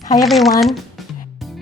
Hi everyone!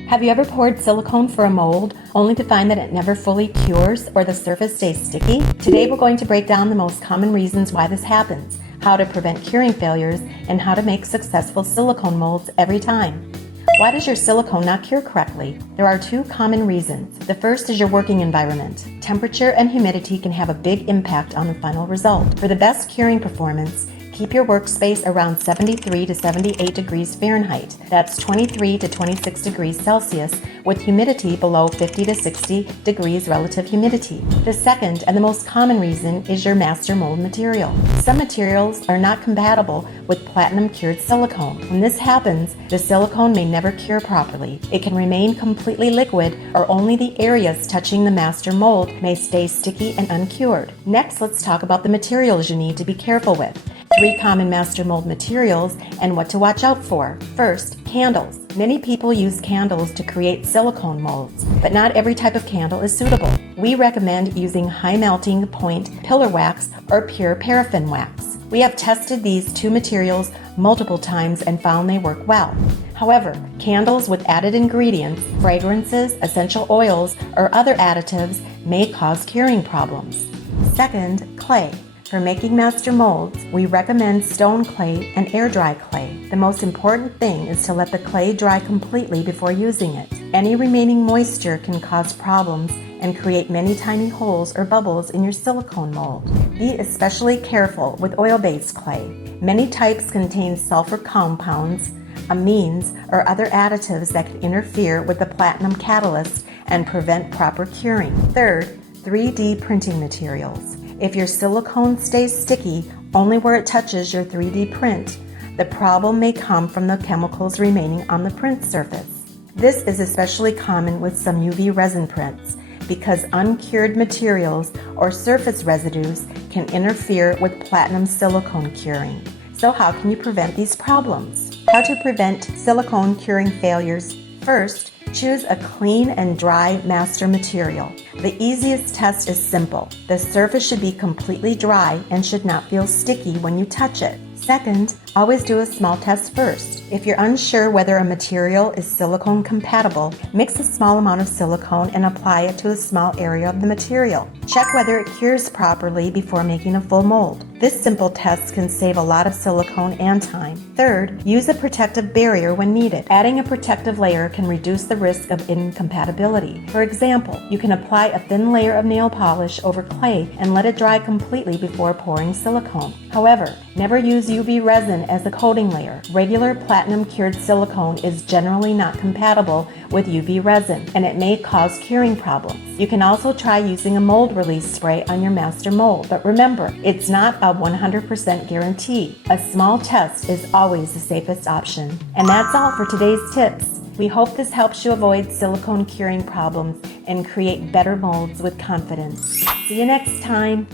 Have you ever poured silicone for a mold only to find that it never fully cures or the surface stays sticky? Today we're going to break down the most common reasons why this happens, how to prevent curing failures, and how to make successful silicone molds every time. Why does your silicone not cure correctly? There are two common reasons. The first is your working environment. Temperature and humidity can have a big impact on the final result. For the best curing performance, keep your workspace around 73 to 78 degrees Fahrenheit. That's 23 to 26 degrees Celsius, with humidity below 50 to 60 degrees relative humidity. The second and the most common reason is your master mold material. Some materials are not compatible with platinum cured silicone. When this happens, the silicone may never cure properly. It can remain completely liquid, or only the areas touching the master mold may stay sticky and uncured. Next, let's talk about the materials you need to be careful with. 3 common master mold materials and what to watch out for. First, candles. Many people use candles to create silicone molds, but not every type of candle is suitable. We recommend using high melting point pillar wax or pure paraffin wax. We have tested these 2 materials multiple times and found they work well. However, candles with added ingredients, fragrances, essential oils, or other additives may cause curing problems. Second, clay. For making master molds, we recommend stone clay and air dry clay. The most important thing is to let the clay dry completely before using it. Any remaining moisture can cause problems and create many tiny holes or bubbles in your silicone mold. Be especially careful with oil-based clay. Many types contain sulfur compounds, amines, or other additives that can interfere with the platinum catalyst and prevent proper curing. Third, 3D printing materials. If your silicone stays sticky only where it touches your 3D print, the problem may come from the chemicals remaining on the print surface. This is especially common with some UV resin prints because uncured materials or surface residues can interfere with platinum silicone curing. So how can you prevent these problems? How to prevent silicone curing failures? First, choose a clean and dry master material. The easiest test is simple. The surface should be completely dry and should not feel sticky when you touch it. Second, always do a small test first. If you're unsure whether a material is silicone compatible, mix a small amount of silicone and apply it to a small area of the material. Check whether it cures properly before making a full mold. This simple test can save a lot of silicone and time. Third, use a protective barrier when needed. Adding a protective layer can reduce the risk of incompatibility. For example, you can apply a thin layer of nail polish over clay and let it dry completely before pouring silicone. However, never use UV resin as a coating layer. Regular platinum cured silicone is generally not compatible with UV resin, and it may cause curing problems. You can also try using a mold release spray on your master mold, but remember, it's not a 100% guarantee. A small test is always the safest option. And that's all for today's tips. We hope this helps you avoid silicone curing problems and create better molds with confidence. See you next time.